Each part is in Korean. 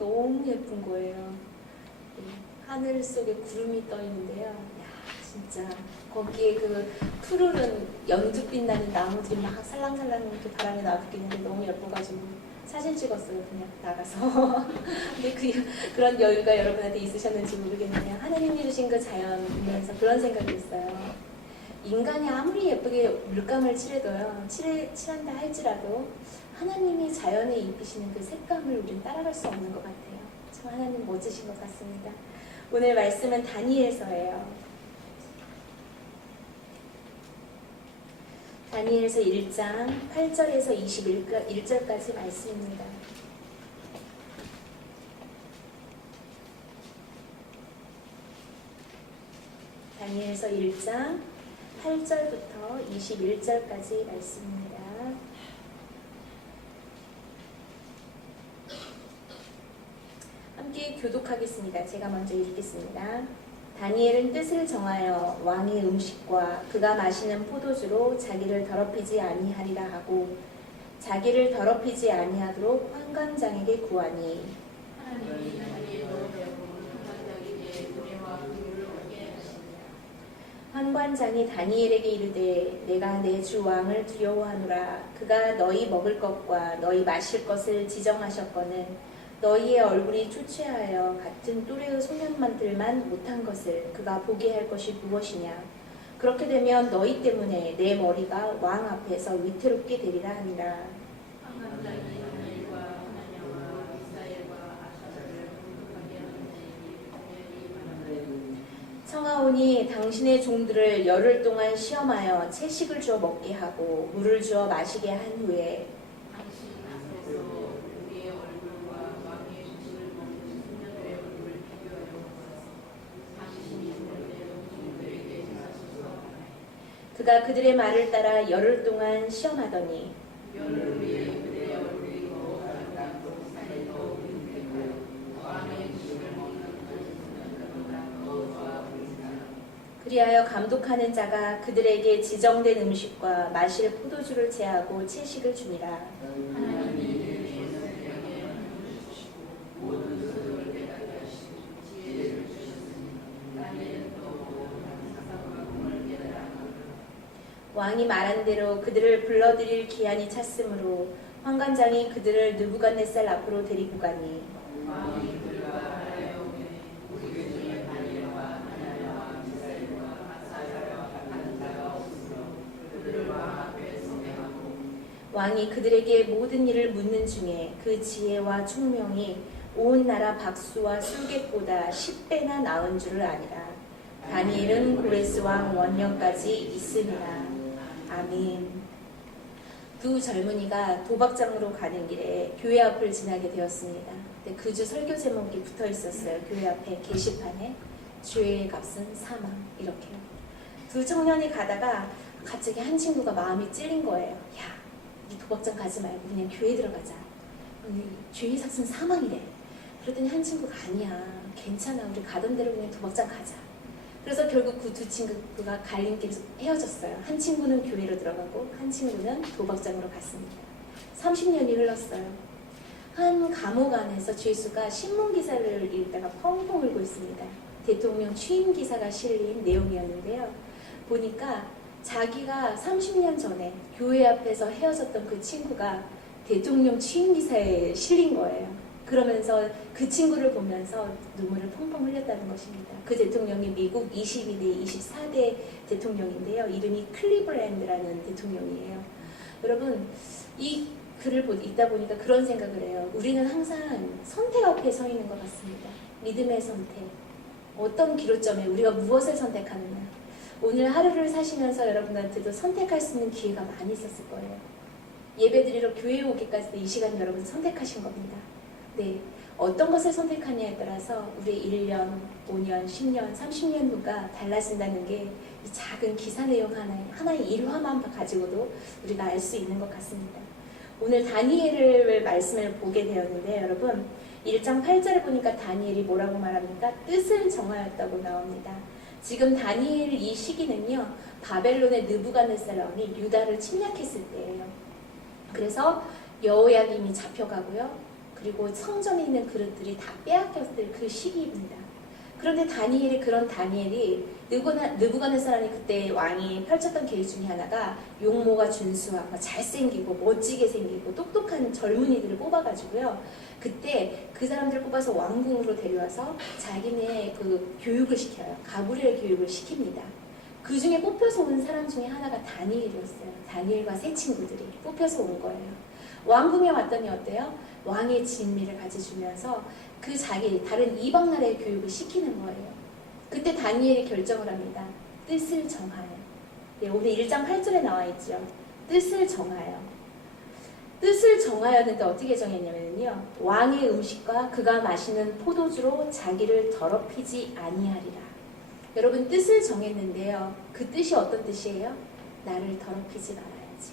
너무 예쁜 거예요. 하늘 속에 구름이 떠 있는데요. 야, 진짜 거기에 그 푸르른 연두빛 나는 나무들이 막 살랑살랑 이렇게 바람에 놔두기는데 너무 예뻐가지고 사진 찍었어요. 그냥 나가서. 근데 그런 여유가 여러분한테 있으셨는지 모르겠네요. 하나님이 주신 그 자연 보면서 그런 생각이 있어요. 인간이 아무리 예쁘게 물감을 칠해도요, 칠한다 할지라도 하나님이 자연에 입히시는 그 색감을 우리는 따라갈 수 없는 것 같아요. 참 하나님 멋지신 것 같습니다. 오늘 말씀은 다니엘서예요. 다니엘서 1장 8절에서 21절까지 말씀입니다. 다니엘서 1장 8절부터 21절까지 말씀입니다. 함께 교독하겠습니다. 제가 먼저 읽겠습니다. 다니엘은 뜻을 정하여 왕의 음식과 그가 마시는 포도주로 자기를 더럽히지 아니하리라 하고 자기를 더럽히지 아니하도록 환관장에게 구하니 환관장이 다니엘에게 이르되 내가 내 주 왕을 두려워하노라. 그가 너희 먹을 것과 너희 마실 것을 지정하셨거늘 너희의 얼굴이 초췌하여 같은 또래의 소년만들만 못한 것을 그가 보게 할 것이 무엇이냐. 그렇게 되면 너희 때문에 내 머리가 왕 앞에서 위태롭게 되리라 하니라. 청하오니 당신의 종들을 열흘 동안 시험하여 채식을 주어 먹게 하고 물을 주어 마시게 한 후에 그가 그들의 말을 따라 열흘 동안 시험하더니 그리하여 감독하는 자가 그들에게 지정된 음식과 마실 포도주를 제하고 채식을 주니라. 왕이 말한 대로 그들을 불러들일 기한이 찼으므로 환관장이 그들을 느부갓네살 앞으로 데리고 가니 왕이 그들에게 모든 일을 묻는 중에 그 지혜와 총명이 온 나라 박수와 술객보다 10배나 나은 줄을 아니라. 다니엘은 고레스 왕 원년까지 있으니라. 아멘. 두 젊은이가 도박장으로 가는 길에 교회 앞을 지나게 되었습니다. 그 주 설교 제목이 붙어 있었어요. 교회 앞에 게시판에 죄의 값은 사망 이렇게요. 두 청년이 가다가 갑자기 한 친구가 마음이 찔린 거예요. 야, 이 도박장 가지 말고 그냥 교회 들어가자. 죄의 값은 사망이래. 그랬더니 한 친구가 아니야. 괜찮아. 우리 가던 대로 그냥 도박장 가자. 그래서 결국 그 두 친구가 갈림길에서 헤어졌어요. 한 친구는 교회로 들어가고 한 친구는 도박장으로 갔습니다. 30년이 흘렀어요. 한 감옥 안에서 죄수가 신문기사를 읽다가 펑펑 울고 있습니다. 대통령 취임 기사가 실린 내용이었는데요. 보니까 자기가 30년 전에 교회 앞에서 헤어졌던 그 친구가 대통령 취임 기사에 실린 거예요. 그러면서 그 친구를 보면서 눈물을 펑펑 흘렸다는 것입니다. 그 대통령이 미국 22대, 24대 대통령인데요. 이름이 클리브랜드라는 대통령이에요. 여러분, 이 글을 읽다 보니까 그런 생각을 해요. 우리는 항상 선택 앞에 서 있는 것 같습니다. 믿음의 선택. 어떤 기로점에 우리가 무엇을 선택하느냐. 오늘 하루를 사시면서 여러분한테도 선택할 수 있는 기회가 많이 있었을 거예요. 예배드리러 교회에 오기까지도 이 시간 여러분 선택하신 겁니다. 네, 어떤 것을 선택하냐에 따라서 우리 1년, 5년, 10년, 30년 후가 달라진다는 게 이 작은 기사 내용 하나의 일화만 가지고도 우리가 알 수 있는 것 같습니다. 오늘 다니엘을 말씀을 보게 되었는데 여러분 1장 8절에 보니까 다니엘이 뭐라고 말합니까? 뜻을 정하였다고 나옵니다. 지금 다니엘 이 시기는요, 바벨론의 느부갓네살 왕이 유다를 침략했을 때예요. 그래서 여호야김이 잡혀가고요. 그리고 성전에 있는 그릇들이 다 빼앗겼을 그 시기입니다. 그런데 그런 다니엘이 느부갓네살이 그때 왕이 펼쳤던 계획 중에 하나가 용모가 준수하고 잘생기고 멋지게 생기고 똑똑한 젊은이들을 뽑아가지고요. 그때 그 사람들을 뽑아서 왕궁으로 데려와서 자기네 그 교육을 시켜요. 가브리엘 교육을 시킵니다. 그 중에 뽑혀서 온 사람 중에 하나가 다니엘이었어요. 다니엘과 세 친구들이 뽑혀서 온 거예요. 왕궁에 왔더니 어때요? 왕의 진미를 가져주면서 다른 이방 나라의 교육을 시키는 거예요. 그때 다니엘이 결정을 합니다. 뜻을 정하여. 네, 오늘 1장 8절에 나와 있죠. 뜻을 정하여. 뜻을 정하였는데 어떻게 정했냐면요. 왕의 음식과 그가 마시는 포도주로 자기를 더럽히지 아니하리라. 여러분 뜻을 정했는데요. 그 뜻이 어떤 뜻이에요? 나를 더럽히지 말아야지.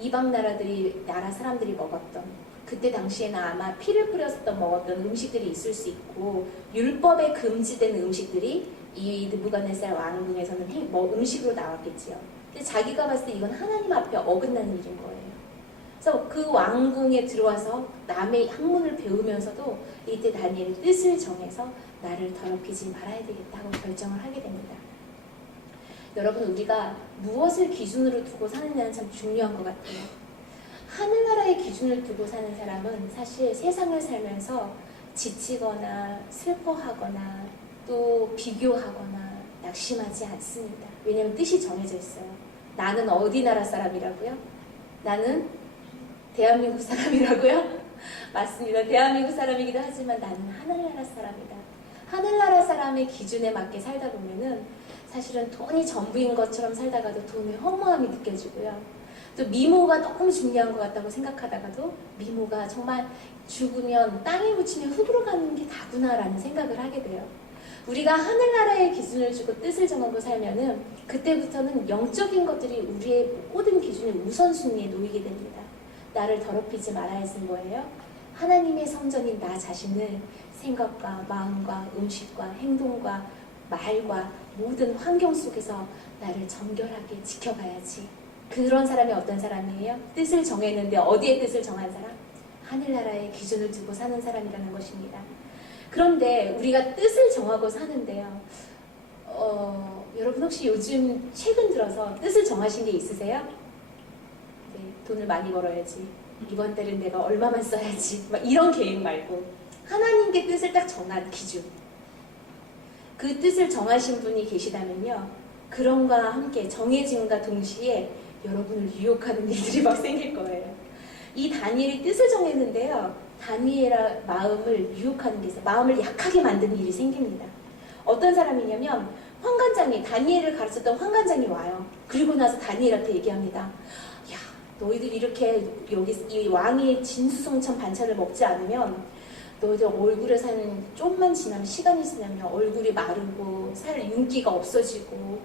이방 나라 사람들이 먹었던 그때 당시에는 아마 피를 뿌려서 먹었던 음식들이 있을 수 있고 율법에 금지된 음식들이 이 느부갓네살 왕궁에서는 음식으로 나왔겠지요. 근데 자기가 봤을 때 이건 하나님 앞에 어긋나는 일인 거예요. 그래서 그 왕궁에 들어와서 남의 학문을 배우면서도 이때 다니엘이 뜻을 정해서 나를 더럽히지 말아야 되겠다고 결정을 하게 됩니다. 여러분 우리가 무엇을 기준으로 두고 사느냐는 참 중요한 것 같아요. 하늘나라의 기준을 두고 사는 사람은 사실 세상을 살면서 지치거나 슬퍼하거나 또 비교하거나 낙심하지 않습니다. 왜냐하면 뜻이 정해져 있어요. 나는 어디 나라 사람이라고요? 나는 대한민국 사람이라고요? 맞습니다. 대한민국 사람이기도 하지만 나는 하늘나라 사람이다. 하늘나라 사람의 기준에 맞게 살다 보면은 사실은 돈이 전부인 것처럼 살다가도 돈의 허무함이 느껴지고요. 또 미모가 너무 중요한 것 같다고 생각하다가도 미모가 정말 죽으면 땅에 묻히면 흙으로 가는 게 다구나라는 생각을 하게 돼요. 우리가 하늘나라의 기준을 주고 뜻을 정하고 살면은 그때부터는 영적인 것들이 우리의 모든 기준의 우선순위에 놓이게 됩니다. 나를 더럽히지 말아야 하는 거예요. 하나님의 성전인 나 자신을 생각과 마음과 음식과 행동과 말과 모든 환경 속에서 나를 정결하게 지켜가야지. 그런 사람이 어떤 사람이에요? 뜻을 정했는데 어디에 뜻을 정한 사람? 하늘나라의 기준을 두고 사는 사람이라는 것입니다. 그런데 우리가 뜻을 정하고 사는데요. 여러분 혹시 요즘 최근 들어서 뜻을 정하신 게 있으세요? 네, 돈을 많이 벌어야지. 이번 달은 내가 얼마만 써야지. 막 이런 계획 말고 하나님께 뜻을 딱 정한 기준. 그 뜻을 정하신 분이 계시다면요. 그런과 함께 정해짐과 동시에 여러분을 유혹하는 일들이 막 생길 거예요. 이 다니엘이 뜻을 정했는데요. 다니엘의 마음을 유혹하는 게 있어요. 마음을 약하게 만드는 일이 생깁니다. 어떤 사람이냐면 환관장이 다니엘을 가르쳤던 환관장이 와요. 그리고 나서 다니엘한테 얘기합니다. 야, 너희들 이렇게 여기 이 왕의 진수성찬 반찬을 먹지 않으면 너희들 얼굴에서는 좀만 지나면 시간이 지나면 얼굴이 마르고 윤기가 없어지고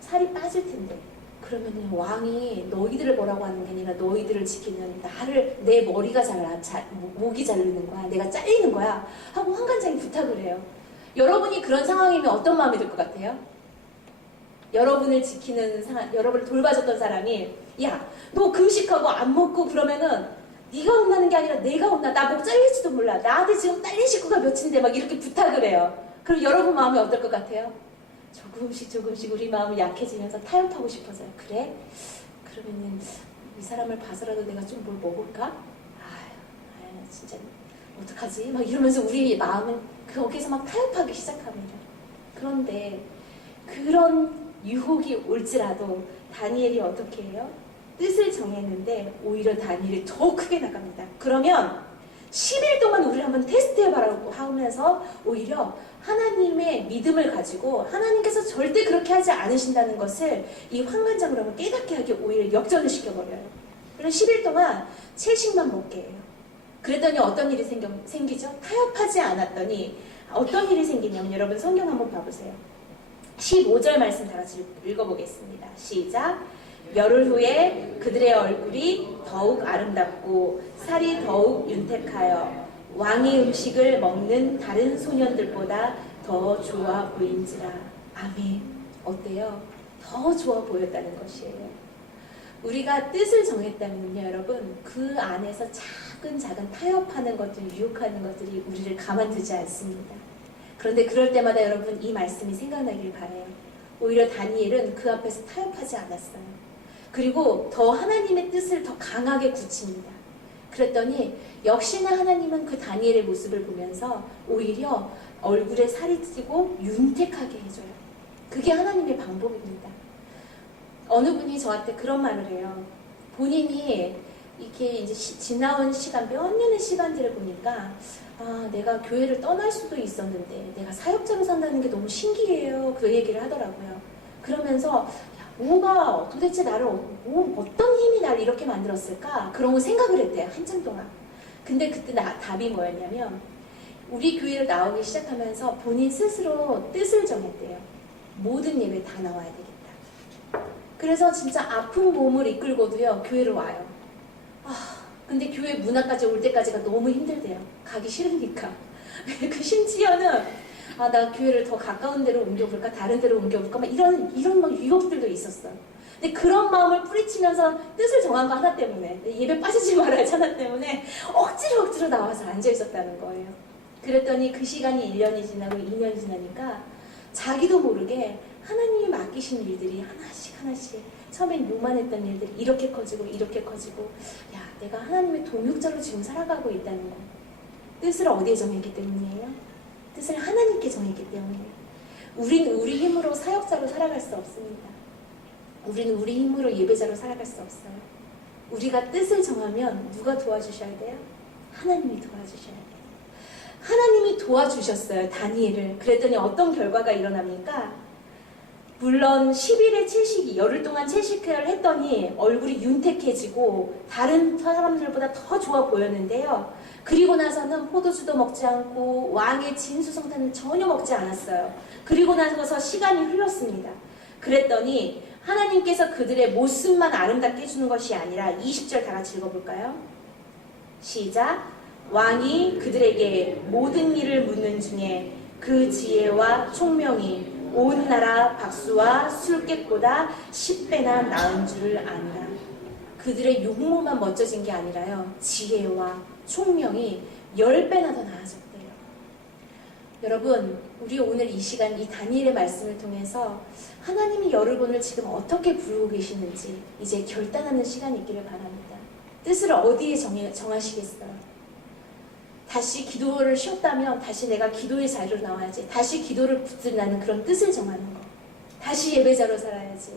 살이 빠질 텐데 그러면 왕이 너희들을 뭐라고 하는 게 아니라 너희들을 지키는 내 머리가 목이 자르는 거야. 내가 잘리는 거야. 하고 환관장이 부탁을 해요. 여러분이 그런 상황이면 어떤 마음이 들 것 같아요? 여러분을 지키는 여러분을 돌봐줬던 사람이 야, 너 금식하고 안 먹고 그러면은 네가 혼나는 게 아니라 내가 혼나. 나 목 잘릴지도 몰라. 나한테 지금 딸린 식구가 몇인데 막 이렇게 부탁을 해요. 그럼 여러분 마음이 어떨 것 같아요? 조금씩 우리 마음이 약해지면서 타협하고 싶어져요. 그래? 그러면은 이 사람을 봐서라도 내가 좀 뭘 먹을까? 아유, 진짜 어떡하지? 막 이러면서 우리 마음은 거기서 막 타협하기 시작합니다. 그런데 그런 유혹이 올지라도 다니엘이 어떻게 해요? 뜻을 정했는데 오히려 다니엘이 더 크게 나갑니다. 그러면 10일 동안 우리를 한번 테스트해봐라고 하면서 오히려 하나님의 믿음을 가지고 하나님께서 절대 그렇게 하지 않으신다는 것을 이 환관장으로 한번 깨닫게 하게 오히려 역전을 시켜버려요. 그래서 10일 동안 채식만 먹게 해요. 그랬더니 어떤 일이 생기죠? 타협하지 않았더니 어떤 일이 생기냐면 여러분 성경 한번 봐보세요. 15절 말씀 다 같이 읽어보겠습니다. 시작! 열흘 후에 그들의 얼굴이 더욱 아름답고 살이 더욱 윤택하여 왕의 음식을 먹는 다른 소년들보다 더 좋아 보인지라. 아멘. 어때요? 더 좋아 보였다는 것이에요. 우리가 뜻을 정했다면요, 여러분, 그 안에서 차근차근 타협하는 것들, 유혹하는 것들이 우리를 가만두지 않습니다. 그런데 그럴 때마다 여러분 이 말씀이 생각나길 바라요. 오히려 다니엘은 그 앞에서 타협하지 않았어요. 그리고 더 하나님의 뜻을 더 강하게 굳힙니다. 그랬더니 역시나 하나님은 그 다니엘의 모습을 보면서 오히려 얼굴에 살이 찌고 윤택하게 해줘요. 그게 하나님의 방법입니다. 어느 분이 저한테 그런 말을 해요. 본인이 이렇게 이제 지나온 시간, 몇 년의 시간들을 보니까 내가 교회를 떠날 수도 있었는데 내가 사역자로 산다는 게 너무 신기해요. 그 얘기를 하더라고요. 그러면서 뭐가 도대체 나를 어떤 힘이 나를 이렇게 만들었을까? 그런 거 생각을 했대요. 한참 동안. 근데 그때 답이 뭐였냐면 우리 교회를 나오기 시작하면서 본인 스스로 뜻을 정했대요. 모든 예배 다 나와야 되겠다. 그래서 진짜 아픈 몸을 이끌고도요 교회를 와요. 근데 교회 문 앞까지 올 때까지가 너무 힘들대요. 가기 싫으니까. 그 심지어는 나 교회를 더 가까운 데로 옮겨볼까? 다른 데로 옮겨볼까? 막 이런 막 유혹들도 있었어요. 근데 그런 마음을 뿌리치면서 뜻을 정한 거 하나 때문에, 예배 빠지지 말아야지 하나 때문에 억지로 나와서 앉아 있었다는 거예요. 그랬더니 그 시간이 1년이 지나고 2년이 지나니까 자기도 모르게 하나님이 맡기신 일들이 하나씩 처음엔 요만했던 일들이 이렇게 커지고 야, 내가 하나님의 동역자로 지금 살아가고 있다는 거. 뜻을 어디에 정했기 때문이에요? 뜻을 하나님께 정했기 때문이에요. 우리는 우리 힘으로 사역자로 살아갈 수 없습니다. 우리는 우리 힘으로 예배자로 살아갈 수 없어요. 우리가 뜻을 정하면 누가 도와주셔야 돼요? 하나님이 도와주셔야 돼요. 하나님이 도와주셨어요, 다니엘을. 그랬더니 어떤 결과가 일어납니까? 물론 10일의 채식이 열흘 동안 채식을 했더니 얼굴이 윤택해지고 다른 사람들보다 더 좋아 보였는데요. 그리고 나서는 포도주도 먹지 않고 왕의 진수성찬은 전혀 먹지 않았어요. 그리고 나서 시간이 흘렀습니다. 그랬더니 하나님께서 그들의 모습만 아름답게 해주는 것이 아니라 20절 다 같이 읽어볼까요? 시작! 왕이 그들에게 모든 일을 묻는 중에 그 지혜와 총명이 온 나라 박수와 술객보다 10배나 나은 줄을 아니라. 그들의 용모만 멋져진 게 아니라요, 지혜와 총명이 10배나 더 나아졌대요. 여러분, 우리 오늘 이 시간 이 다니엘의 말씀을 통해서 하나님이 여러분을 지금 어떻게 부르고 계시는지 이제 결단하는 시간이 있기를 바랍니다. 뜻을 어디에 정하시겠어요? 다시 기도를 쉬었다면 다시 내가 기도의 자리로 나와야지. 다시 기도를 붙들라는 그런 뜻을 정하는 거. 다시 예배자로 살아야지.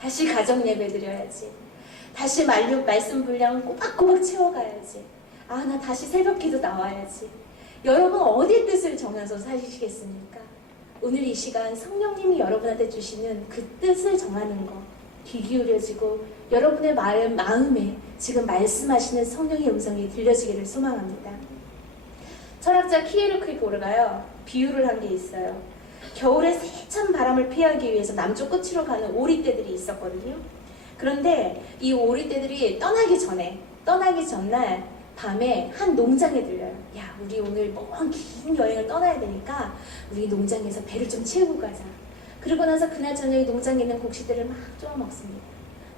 다시 가정 예배 드려야지. 다시 말씀 분량 꼬박꼬박 채워가야지. 나 다시 새벽 기도 나와야지. 여러분 어디에 뜻을 정해서 사시겠습니까? 오늘 이 시간 성령님이 여러분한테 주시는 그 뜻을 정하는 거 귀 기울여지고 여러분의 마음에 지금 말씀하시는 성령의 음성이 들려지기를 소망합니다. 철학자 키에르케고르가요 비유를 한 게 있어요. 겨울에 세찬 바람을 피하기 위해서 남쪽 끝으로 가는 오리떼들이 있었거든요. 그런데 이 오리떼들이 떠나기 전날 밤에 한 농장에 들려요. 야, 우리 오늘 먼 긴 여행을 떠나야 되니까 우리 농장에서 배를 좀 채우고 가자. 그리고 나서 그날 저녁에 농장에 있는 곡식들을 막 쪼아 먹습니다.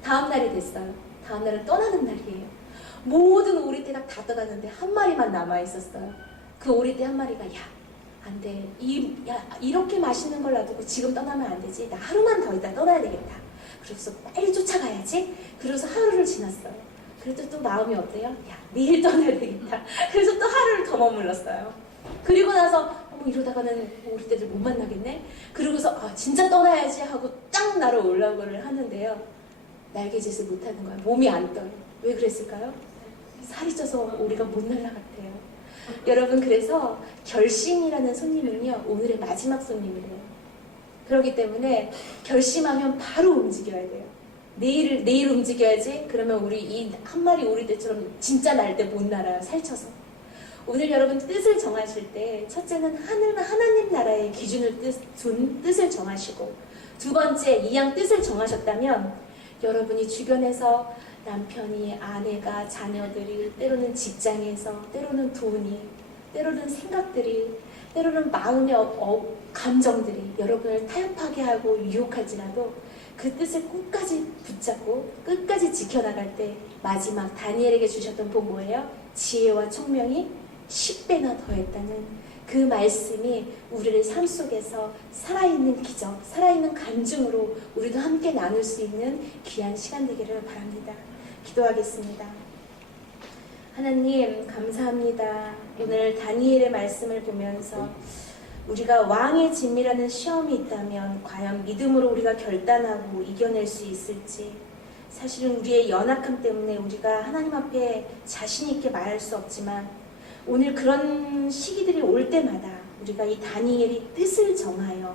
다음 날이 됐어요. 다음 날은 떠나는 날이에요. 모든 오리떼가 다 떠났는데 한 마리만 남아 있었어요. 그 오리떼 한 마리가 안 돼. 이렇게 맛있는 걸 놔두고 지금 떠나면 안 되지. 나 하루만 더 있다 떠나야 되겠다. 그래서 빨리 쫓아가야지. 그래서 하루를 지났어요. 그래도 또 마음이 어때요? 내일 떠나야 되겠다. 그래서 또 하루를 더 머물렀어요. 그리고 나서 이러다가는 오리떼들 못 만나겠네. 그러고서 진짜 떠나야지 하고 딱 날아 올라오기를 하는데요. 날개짓을 못하는 거야. 몸이 안 떠요. 왜 그랬을까요? 살이 쪄서 오리가 못 날아갔대요. 여러분, 그래서 결심이라는 손님은요 오늘의 마지막 손님이래요. 그렇기 때문에 결심하면 바로 움직여야 돼요. 내일 움직여야지. 그러면 우리 이 한 마리 오리떼처럼 진짜 날 때 못 날아요. 살쪄서. 오늘 여러분 뜻을 정하실 때 첫째는 하나님 나라의 기준을 뜻을 정하시고, 두 번째 이왕 뜻을 정하셨다면 여러분이 주변에서 남편이, 아내가, 자녀들이, 때로는 직장에서, 때로는 돈이, 때로는 생각들이, 때로는 마음의 감정들이 여러분을 타협하게 하고 유혹할지라도 그 뜻을 끝까지 붙잡고 끝까지 지켜나갈 때 마지막 다니엘에게 주셨던 복 뭐예요? 지혜와 총명이 10배나 더했다는 그 말씀이 우리를 삶 속에서 살아있는 기적, 살아있는 간증으로 우리도 함께 나눌 수 있는 귀한 시간 되기를 바랍니다. 기도하겠습니다. 하나님 감사합니다. 오늘 다니엘의 말씀을 보면서 우리가 왕의 진미라는 시험이 있다면 과연 믿음으로 우리가 결단하고 이겨낼 수 있을지, 사실은 우리의 연약함 때문에 우리가 하나님 앞에 자신 있게 말할 수 없지만 오늘 그런 시기들이 올 때마다 우리가 이 다니엘이 뜻을 정하여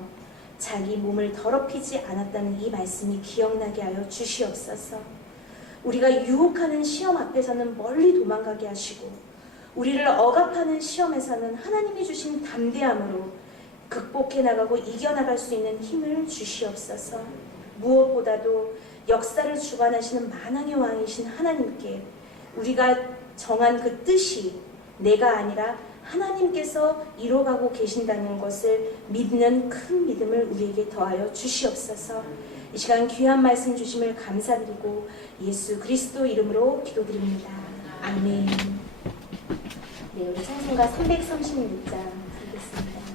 자기 몸을 더럽히지 않았다는 이 말씀이 기억나게 하여 주시옵소서. 우리가 유혹하는 시험 앞에서는 멀리 도망가게 하시고 우리를 억압하는 시험에서는 하나님이 주신 담대함으로 극복해 나가고 이겨나갈 수 있는 힘을 주시옵소서. 무엇보다도 역사를 주관하시는 만왕의 왕이신 하나님께 우리가 정한 그 뜻이 내가 아니라 하나님께서 이뤄가고 계신다는 것을 믿는 큰 믿음을 우리에게 더하여 주시옵소서. 이 시간 귀한 말씀 주심을 감사드리고 예수 그리스도 이름으로 기도드립니다. 아멘. 네, 우리 찬송가 336장 드리겠습니다.